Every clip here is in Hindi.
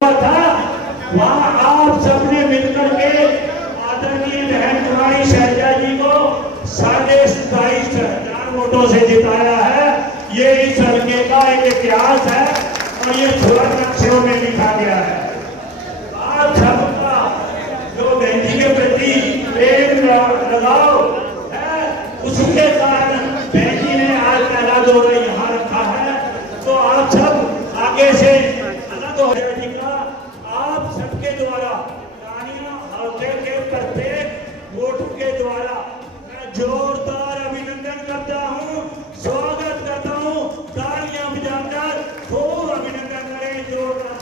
था, वहाँ आप सबने मिलकर के आदरणीय बहन कुमारी शैलजा जी को 27,500 वोटों से जिताया है। ये इस हल्के का एक इतिहास है और ये स्वर्ण अक्षरों में लिखा गया है। आप सबका जो बहन जी के प्रति प्रेम लगाव है, उसके कारण बहन जी ने आज पहला दौरा यहाँ रखा है। तो आप सब आगे से अलग हो जाए जी का आप सबके द्वारा रानिया हल्के के प्रत्येक वोट के द्वारा मैं जोरदार अभिनंदन करता हूँ, स्वागत करता हूँ। तालियां बजाकर खूब अभिनंदन करें, जोरदार।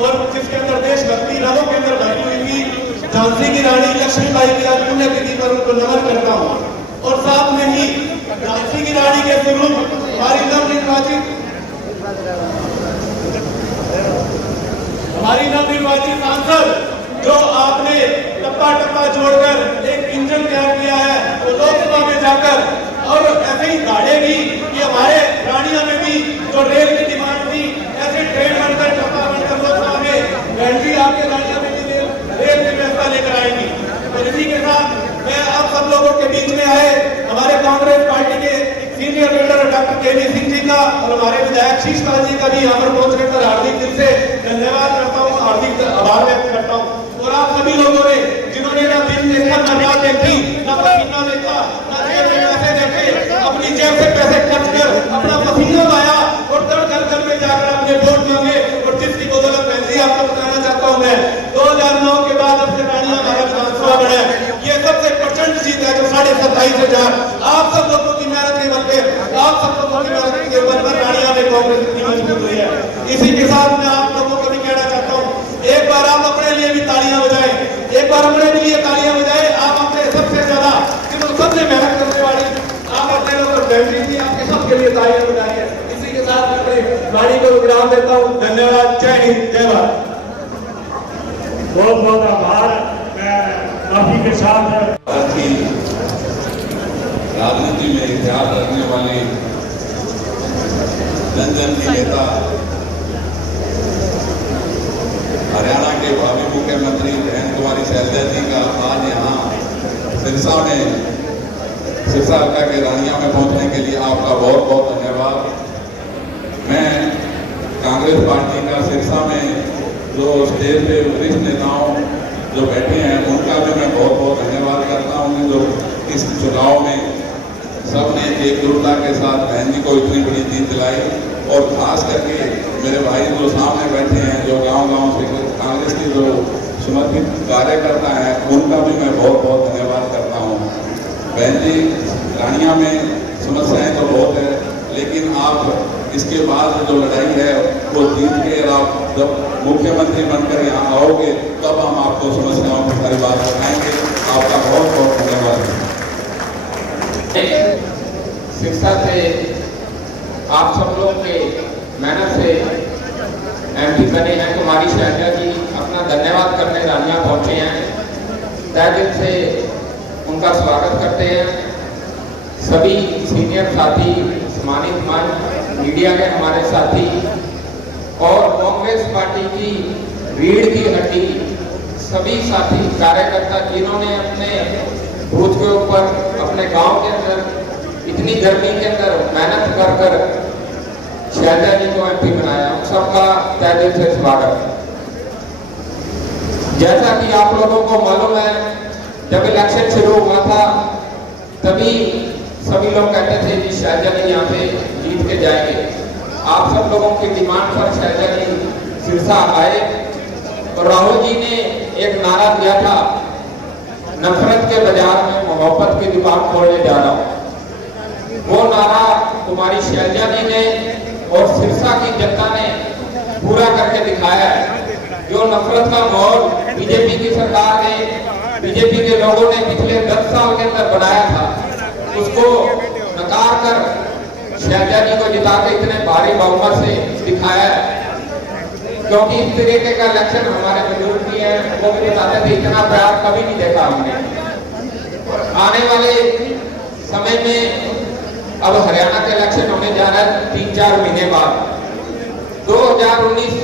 और जिसके अंदर देशभक्ति रगों के अंदर भरी हुई थी, झांसी की रानी लक्ष्मीबाई की आज पुण्यतिथि पर उनको नमन करता हूँ। और साथ में ही झांसी की रानी के स्वरूप हमारी नवनिर्वाचित सांसद जो आपने टप्पा टप्पा जोड़कर एक इंजन तैयार किया है, वो लोकसभा में जाकर और ऐसे ही गाड़ेगी कि हमारे रानिया में भी जो रेल की डिमांड थी, ऐसे ट्रेन बनकर टप्पा बनकर लोकसभा में बैटरी आपके रानिया में भी रेल की व्यवस्था लेकर आएगी। और इसी के साथ मैं आप सब लोगों के बीच में आए हमारे कांग्रेस पार्टी के सीनियर लीडर डॉक्टर के वी सिंह जी का और हमारे विधायक शीशपाल जी का भी यहाँ पर पहुंचने पर हार्दिक दिल से धन्यवाद करता हूँ, हार्दिक आभार व्यक्त करता हूँ। और आप सभी लोगों ने जिन्होंने ना दिन देखा, ना रात देखी, ना पसीना देखा, ना जेब में पैसे देखे, अपनी जेब से पैसे खर्च कर अपना पसीना लाया और घर में जाकर अपने वोट मांगे। और जिसकी बदौलत मैं आपको बताना चाहता हूँ, मैं 2009 के बाद अपने रानिया हमारा विधानसभा बढ़ा, ये सबसे प्रचंड जीत है जो 27,500 आप सब लोगों की मेहनत के बल पे, आप सब लोगों की मेहनत के बल पर रानिया में कांग्रेस इतनी मजबूत हुई है। इसी के साथ मैं आप लोगों को भी कहना चाहता हूँ, एक बार आप अपने लिए भी तालियां बजाएं, एक बार अपने लिए तालियां बजाएं। आप अपने सबसे ज्यादा जिन्होंने सबसे मेहनत करने वाली आप अपने लोग फैमिली थी, आपके सबके लिए तालियां बजाएं। इसी के साथ मैं अपनी वाणी को विराम देता हूँ। धन्यवाद। जय हिंद, जय भारत। बहुत बहुत आभार। मैं काफी के साथ राजनीति में इतिहास रखने वाले जन जन की नेता हरियाणा के भावी मुख्यमंत्री बहन कुमारी शैलजा जी का आज यहाँ सिरसा हल्का के रानिया में पहुंचने के लिए आपका बहुत बहुत धन्यवाद। मैं कांग्रेस पार्टी का सिरसा में जो स्टेज पे वरिष्ठ नेताओं जो बैठे हैं उनका भी मैं बहुत बहुत धन्यवाद करता हूँ, जो इस चुनाव में सबने एकजुटता के साथ बहन जी को इतनी बड़ी जीत दिलाई। और खास करके मेरे भाई जो सामने बैठे हैं, जो गांव-गांव से कांग्रेस के जो समर्पित कार्यकर्ता हैं, उनका भी मैं बहुत बहुत धन्यवाद करता हूँ। बहन जी, रानिया में समस्याएं तो बहुत है, लेकिन आप इसके बाद जो लड़ाई है वो जीत के आप जब मुख्यमंत्री बनकर यहाँ आओगे तब हम आपको समस्याओं की सारी बात बताएंगे। आपका बहुत बहुत धन्यवाद। शिक्षा से आप सब लोग के मेहनत से एमपी बने हैं कुमारी शैलजा जी, अपना धन्यवाद करने रानिया पहुंचे हैं। तहे दिल से उनका स्वागत करते हैं। सभी सीनियर साथी, सम्मानित मंच, मीडिया के हमारे साथी और कांग्रेस पार्टी की रीढ़ की हड्डी सभी साथी कार्यकर्ता जिन्होंने अपने बूथ के ऊपर अपने गांव के अंदर इतनी गर्मी के अंदर मेहनत कर कर शैलजा जी को एमपी बनाया, उन सबका तहे दिल से स्वागत। जैसा कि आप लोगों को मालूम है, जब इलेक्शन शुरू हुआ था तभी सभी लोग कहते थे कि शैलजा जी यहाँ पे जीत के जाएंगे। आप सब लोगों की डिमांड पर शैलजा जी सिरसा आए और राहुल जी ने एक नारा दिया था, नफरत के बाजार में मोहब्बत की दुकान खोलने जा रहा हूं। वो नारा कुमारी शैलजा जी ने और सिरसा की जनता ने पूरा करके दिखाया है। जो नफरत का माहौल बीजेपी की सरकार ने, बीजेपी के लोगों ने पिछले 10 साल के अंदर बनाया था, उसको नकार कर शैलजा जी को जिता के इतने भारी बहुमत से दिखाया है। क्योंकि इस तरीके का इलेक्शन हमारे बुजुर्ग भी है, वो भी बताते थे इतना प्यार कभी नहीं देखा हमने। आने वाले समय में अब हरियाणा के इलेक्शन होने जा रहा है 3-4 महीने बाद। 2019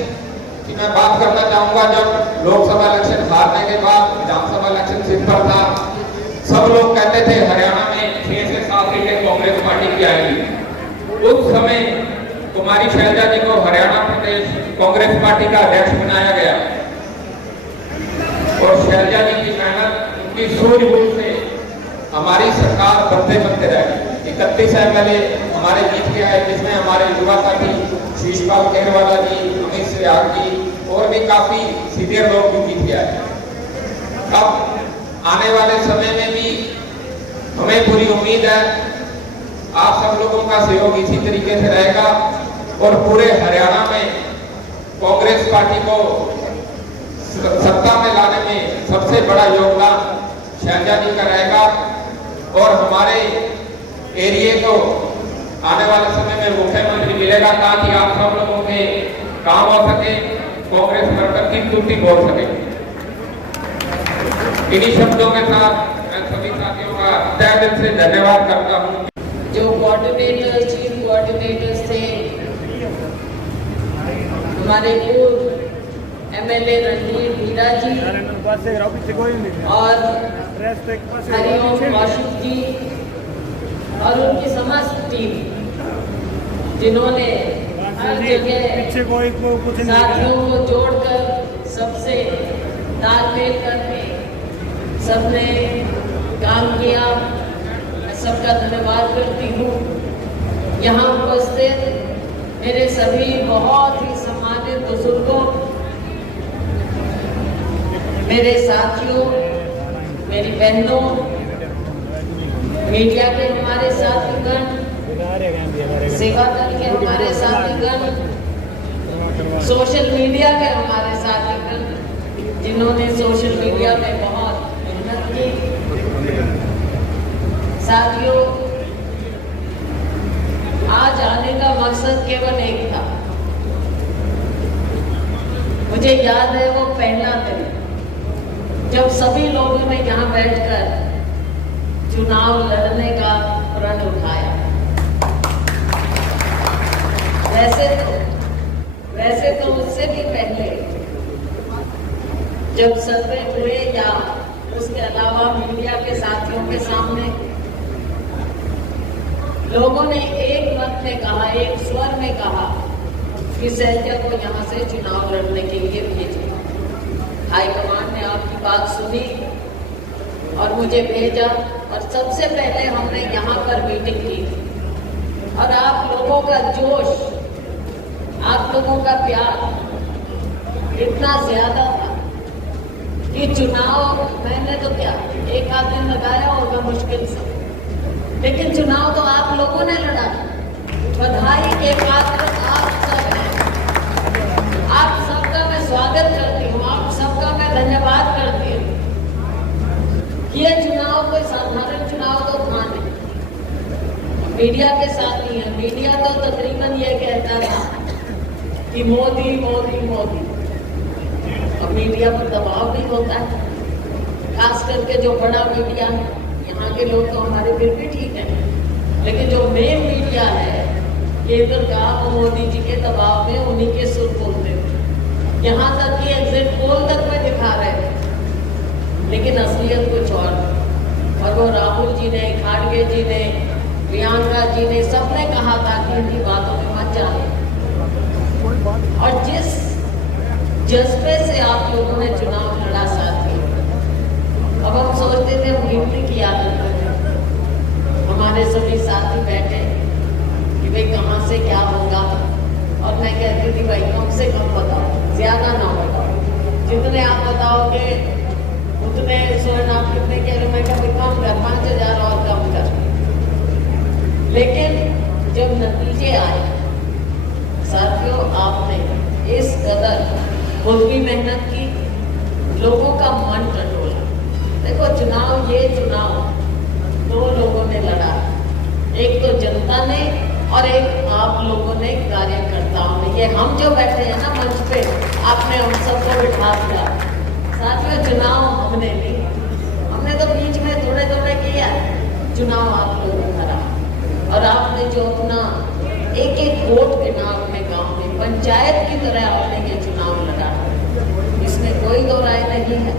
की मैं बात करना चाहूंगा, जब लोकसभा इलेक्शन हारने के बाद विधानसभा इलेक्शन सिर पर था, सब लोग कहते थे हरियाणा में 6 से 7 सीटें कांग्रेस पार्टी की आएंगी। उस समय कुमारी शैलजा जी को हरियाणा प्रदेश कांग्रेस पार्टी का अध्यक्ष बनाया गया और शैलजा जी की मेहनत, उनकी सूझबूझ से हमारी सरकार बनते बनते रह गई। 31 MLA हमारे जीत के आए, जिसमें हमारे युवा साथी शीशपाल खेरवाला जी, अमित सियाग जी और भी काफी सीनियर लोग भी जीत के आए। अब आने वाले समय में भी हमें पूरी उम्मीद है आप सब लोगों का सहयोग इसी तरीके से रहेगा और पूरे हरियाणा में कांग्रेस पार्टी को सत्ता में लाने में सबसे बड़ा योगदान शैलजा जी का रहेगा और हमारे एरिया को आने वाले समय में मुख्यमंत्री मिलेगा ताकि आप सब लोगों के काम हो सके, कांग्रेस वर्कर की स्तुति बोल सके। इन्हीं शब्दों के साथ मैं सभी साथियों का तहे दिल से धन्यवाद करता हूँ। जो कोऑर्डिनेटर, चीफ कोऑर्डिनेटर्स थे, हमारे पूर्व MLA रणजीत मीरा जी और हरिओम कौशिक जी और उनकी समस्त टीम, जिन्होंने हर जगह साथियों को जोड़कर सबसे तालमेल करके सबने काम किया, मैं सबका धन्यवाद करती हूँ। यहाँ उपस्थित मेरे सभी बहुत ही सम्मानित बुजुर्गों, मेरे साथियों, मेरी बहनों, मीडिया के हमारे साथीगण, सेवा दल के हमारे साथीगण, सोशल मीडिया के हमारे साथीगण, जिन्होंने सोशल मीडिया में बहुत मेहनत की। साथियों, आज आने का मकसद केवल एक था। मुझे याद है वो पहला दिन जब सभी लोगों ने यहाँ बैठकर चुनाव लड़ने का प्रण उठाया। वैसे तो उससे भी पहले जब सर्वे हुए या उसके अलावा मीडिया के साथियों के सामने लोगों ने एक मत में कहा, एक स्वर में कहा कि शैलजा को यहाँ से चुनाव लड़ने के लिए भेजें। हाईकमान ने आपकी बात सुनी और मुझे भेजा और सबसे पहले हमने यहाँ पर मीटिंग की थी और आप लोगों का जोश, आप लोगों का प्यार इतना ज्यादा था कि चुनाव मैंने तो क्या एक आध दिन लगाया होगा मुश्किल से, लेकिन चुनाव तो आप लोगों ने लड़ा। बधाई के पात्र आप सब हैं। आप सबका मैं स्वागत करती हूँ, आप सबका मैं धन्यवाद करती हूँ। ये चुनाव कोई साधारण चुनाव तो था नहीं। मीडिया के साथ ही है, मीडिया तो तकरीबन ये कहता था कि मोदी मोदी मोदी, और मीडिया पर दबाव भी होता है, खास करके जो बड़ा मीडिया है। यहाँ के लोग तो हमारे फिर भी ठीक है, लेकिन जो मेन मीडिया है ये इधर का मोदी जी के दबाव में उन्हीं के सुर बोलते थे। यहाँ तक कि एग्जिट पोल तक में दिखा रहे थे, लेकिन असलियत कुछ और वो राहुल जी ने, खाड़गे जी ने, प्रियंका जी ने, सबने कहा था कि इनकी बातों में मत जाए। और जिस जज्बे से आप लोगों ने चुनाव लड़ा साथी, अब हम सोचते थे हम गिनती की आदत करते, हमारे सभी साथी बैठे कि भाई कहाँ से क्या होगा, और मैं कहती थी भाई कम से कम बताओ, ज्यादा ना बताओ, जितने आप बताओगे उतने स्वर्ण आप कितने कह रहे, मैं कभी कम कर 5,000 और कम कर। लेकिन जब नतीजे आए साथियों, आपने इस कदर खुद भी मेहनत की, लोगों का मन टटोला। देखो चुनाव, ये चुनाव दो लोगों ने लड़ा, एक तो जनता ने और एक आप लोगों ने, कार्यकर्ताओं ने। ये हम जो बैठे हैं ना मंच पे, आपने हम सबको बिठा दिया। साथियों, चुनाव हमने नहीं, हमने तो बीच में थोड़े थोड़े किया, चुनाव आप लोगों ने हरा। और आपने जो अपना एक एक वोट के नाम में गांव में पंचायत की तरह आपने ये चुनाव लड़ा, इसमें कोई दो राय नहीं है।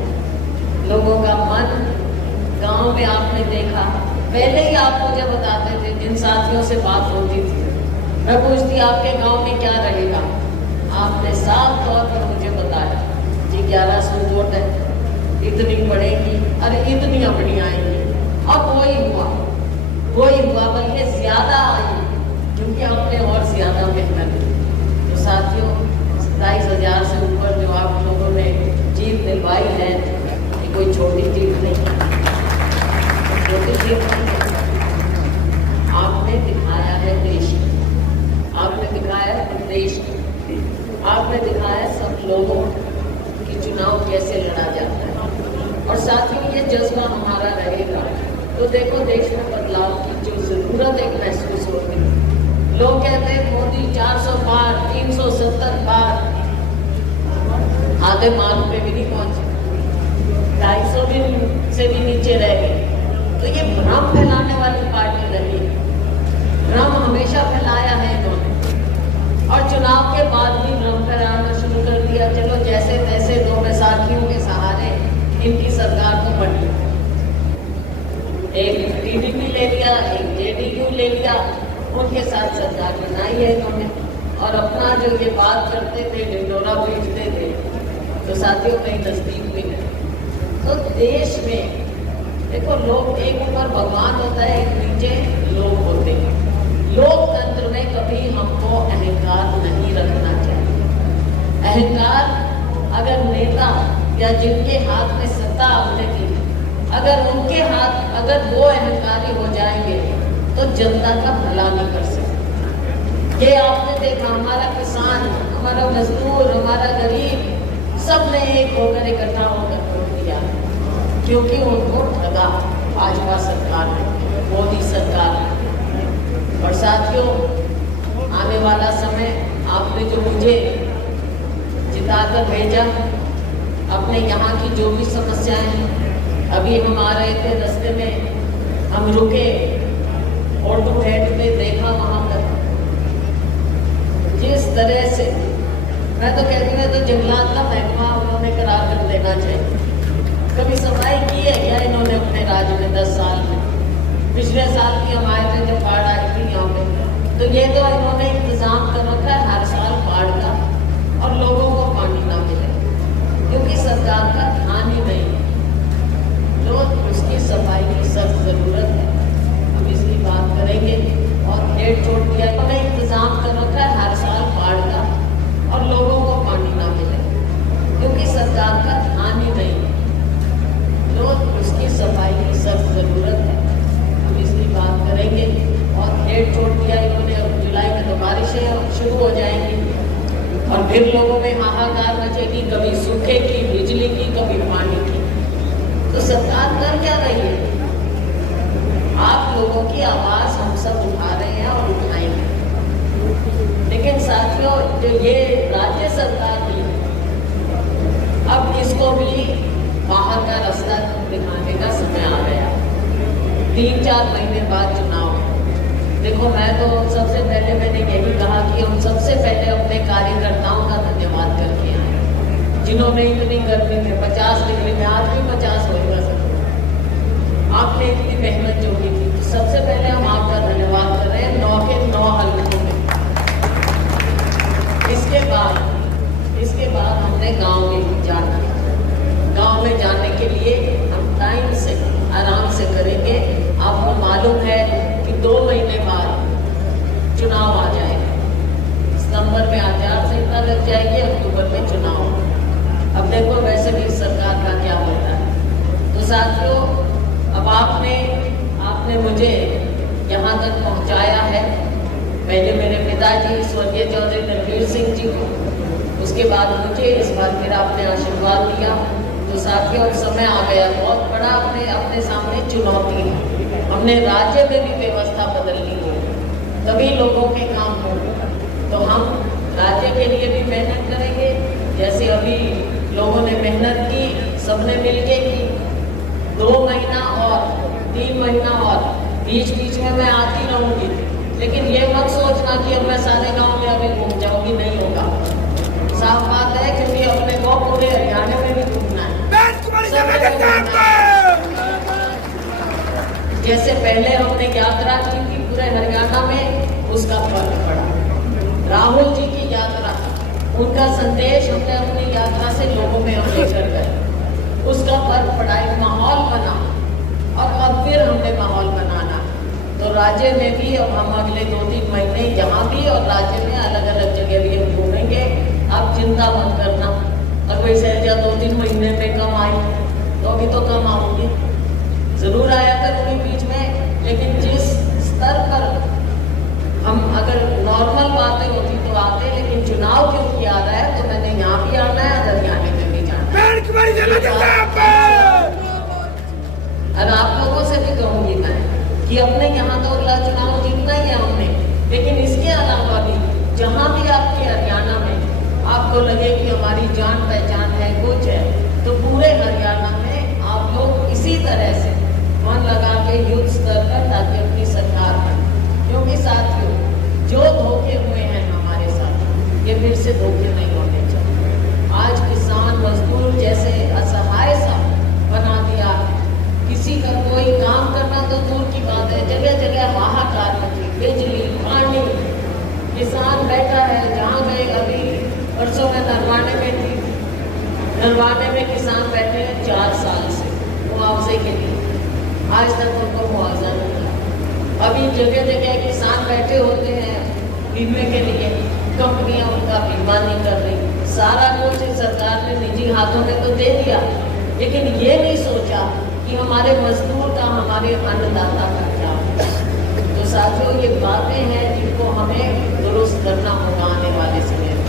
लोगों का मन गांव में आपने देखा, पहले ही आप मुझे बताते थे, जिन साथियों से बात होती थी मैं पूछती आपके गांव में क्या रहेगा, आपने साफ तौर पर मुझे बताया कि 1100 वोट है, इतनी पड़ेगी, अरे इतनी अपनी आएंगी। अब वही हुआ बल्कि ज्यादा आई, क्योंकि आपने और ज्यादा मेहनत की। तो साथियों 27,000 से ऊपर जो आप लोगों ने जीत दिलवाई है, ये कोई छोटी जीत नहीं, छोटी जीत नहीं है। आपने दिखाया है देश, आपने दिखाया प्रदेश, आपने दिखाया सब लोगों कि चुनाव कैसे लड़ा जाता है। और साथियों ये जज्बा हमारा रहेगा तो देखो देश में बदलाव की जो जरूरत एक महसूस होगी। लोग कहते हैं मोदी 400 पार, 370 पार, आधे मार्क पे भी नहीं पहुंचे, 250 से भी नीचे रह गए। तो ये भ्रम फैलाने वाली पार्टी रही, भ्रम हमेशा फैलाया है इन्होंने, और चुनाव के बाद भी भ्रम फैलाना शुरू कर दिया। चलो जैसे तैसे दो बैसाखियों के सहारे इनकी सरकार को बनी, एक टीडीपी ले लिया, एक जेडीयू ले लिया, उनके साथ सरकार बनाई है इन्होंने। और अपना जो ये बात करते थे, ढिंढोरा पीटते थे, तो साथियों कहीं नजदीक भी नहीं। तो देश में देखो लोग, एक ऊपर भगवान होता है, एक नीचे लोग होते हैं। लोकतंत्र में कभी हमको अहंकार नहीं रखना चाहिए। अहंकार अगर नेता या जिनके हाथ में सत्ता आपने की, अगर उनके हाथ, अगर वो अहंकारी हो जाएंगे तो जनता का भला नहीं कर सकते। ये आपने देखा, हमारा किसान, हमारा मजदूर, हमारा गरीब, सब ने एक होकर इकट्ठा होकर वोट दिया, क्योंकि उनको ठगा भाजपा सरकार ने, मोदी सरकार ने। और साथियों आने वाला समय आपने जो मुझे जिताकर भेजा, अपने यहाँ की जो भी समस्याएं हैं, अभी हम आ रहे थे रास्ते में, हम रुके ऑटो हेड पे, देखा वहां पर जिस तरह से, मैं तो कहती हूँ तो जंगलात का महकमा उन्होंने करा कर देना चाहिए। कभी सफाई की है क्या इन्होंने अपने राज्य में 10 साल में? पिछले साल भी हम आए थे जब बाढ़ आई थी यहाँ पे, तो ये तो इन्होंने इंतजाम कर रखा है हर साल बाढ़ का, और लोगों को पानी ना मिले, क्योंकि सरकार का ध्यान ही नहीं। तो उसकी सफाई की सख्त जरूरत है, हम इसकी बात करेंगे। और हेड छोड़ दिया, इन्होंने इंतजाम कर रखा है हर साल बाढ़ का, और लोगों को पानी ना मिले, क्योंकि सरकार का ध्यान ही नहीं। तो उसकी सफाई की सख्त जरूरत है, हम इसकी बात करेंगे। और हेड छोड़ दिया इन्होंने, अब जुलाई में तो बारिशें शुरू हो जाएंगी, और फिर लोगों में हाहाकार मचेगी, कभी सूखे की, बिजली की, कभी पानी की। तो सरकार कर क्या रही है? आप लोगों की आवाज हम सब उठा रहे हैं और उठाएंगे, लेकिन साथियों जो ये राज्य सरकार की, अब इसको भी बाहर का रास्ता दिखाने का समय आ गया। 3-4 महीने बाद चुनाव। देखो मैं तो सबसे पहले मैंने यही कहा कि हम सबसे पहले अपने कार्यकर्ताओं का धन्यवाद करके आए, जिन्होंने इतनी गर्मी में 50 डिग्री में, आज भी 50 होगा सर, आपने इतनी मेहनत जो की थी, सबसे पहले हम आपका धन्यवाद कर रहे हैं 9 के 9 हल्कों में। इसके बाद हमने गांव में जाना, गांव में जाने के लिए हम टाइम से आराम से करेंगे। आपको मालूम है कि 2 महीने बाद चुनाव आ जाएगा, सितंबर में आचार संहिता लग जाएगी, अक्टूबर में चुनाव। अब देखो वैसे भी सरकार का क्या होता है। तो साथियों अब आपने मुझे यहाँ तक पहुँचाया है, पहले मेरे पिताजी स्वर्गीय चौधरी रणवीर सिंह जी को, उसके बाद मुझे, इस बार मेरा आपने आशीर्वाद दिया। तो साथियों अब समय आ गया, बहुत बड़ा अपने सामने चुनौती है। हमने राज्य में भी व्यवस्था बदलनी है, तभी लोगों के काम होंगे। तो हम राज्य के लिए भी मेहनत करेंगे, जैसे अभी लोगों ने मेहनत की, सबने मिलके की। 2 महीना और 3 महीना और बीच बीच में मैं आती रहूंगी, लेकिन ये मत सोचना कि अब मैं सारे गांव में अभी घूम जाऊंगी, नहीं होगा। साफ बात है, क्योंकि अपने को पूरे हरियाणा में भी घूमना है। जैसे पहले हमने यात्रा की थी पूरे हरियाणा में, उसका फर्क पड़ा। राहुल जी की यात्रा, उनका संदेश हमने अपनी यात्रा से लोगों में हम लेकर गए, उसका फर्क पड़ा। एक माहौल बना और अब फिर हमने माहौल बनाना। तो राज्य में भी अब हम अगले 2-3 महीने जहाँ भी और राज्य में अलग अलग जगह भी हम घूमेंगे। आप चिंता मत करना। और वही सहजा 2-3 महीने में कम आई तो अभी तो कम आऊंगी, जरूर आया करूंगी बीच में। लेकिन जिस स्तर पर हम अगर नॉर्मल बातें होती तो आते, लेकिन चुनाव क्योंकि आ रहा है तो मैंने यहाँ भी आना है, हरियाणा में भी जाना है। और आप लोगों से भी कहूंगी मैं कि अपने यहाँ तो अगला चुनाव जीतना ही है हमने, लेकिन इसके अलावा भी जहाँ भी आपके हरियाणा में आपको लगे कि हमारी जान पहचान है, कुछ है, तो पूरे हरियाणा में आप लोग इसी तरह से मन लगा के युद्ध स्तर पर ताकि अपनी सरकार बने। क्योंकि साथियों, जो धोखे हुए हैं हमारे साथ, ये फिर से धोखे नहीं होने चाहिए। आज किसान मजदूर जैसे असहाय सा बना दिया, किसी का कोई काम करना तो दूर की बात है, जगह जगह हाहाकार मची, बिजली, पानी, किसान बैठा है। जहाँ गए, अभी परसों में नरवाने में थी, नरवाने में किसान बैठे हैं 4 साल से मुआवजे के लिए, आज तक उनको मुआवजा नहीं मिला। अभी जगह जगह किसान बैठे होते हैं बीमे के लिए, कंपनियां उनका बीमा नहीं कर रही। सारा कुछ सरकार ने निजी हाथों में तो दे दिया, लेकिन ये नहीं सोचा कि हमारे मजदूर का, हमारे अन्नदाता का क्या होगा। तो साथियों, ये बातें हैं जिनको हमें दुरुस्त करना होगा आने वाले समय में।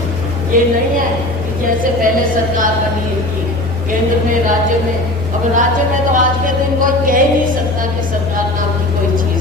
ये नहीं है कि जैसे पहले सरकार बनी थी केंद्र में, राज्य में, अब राज्य में तो आज के दिन कोई कह ही नहीं सकता कि सरकार नाम की कोई चीज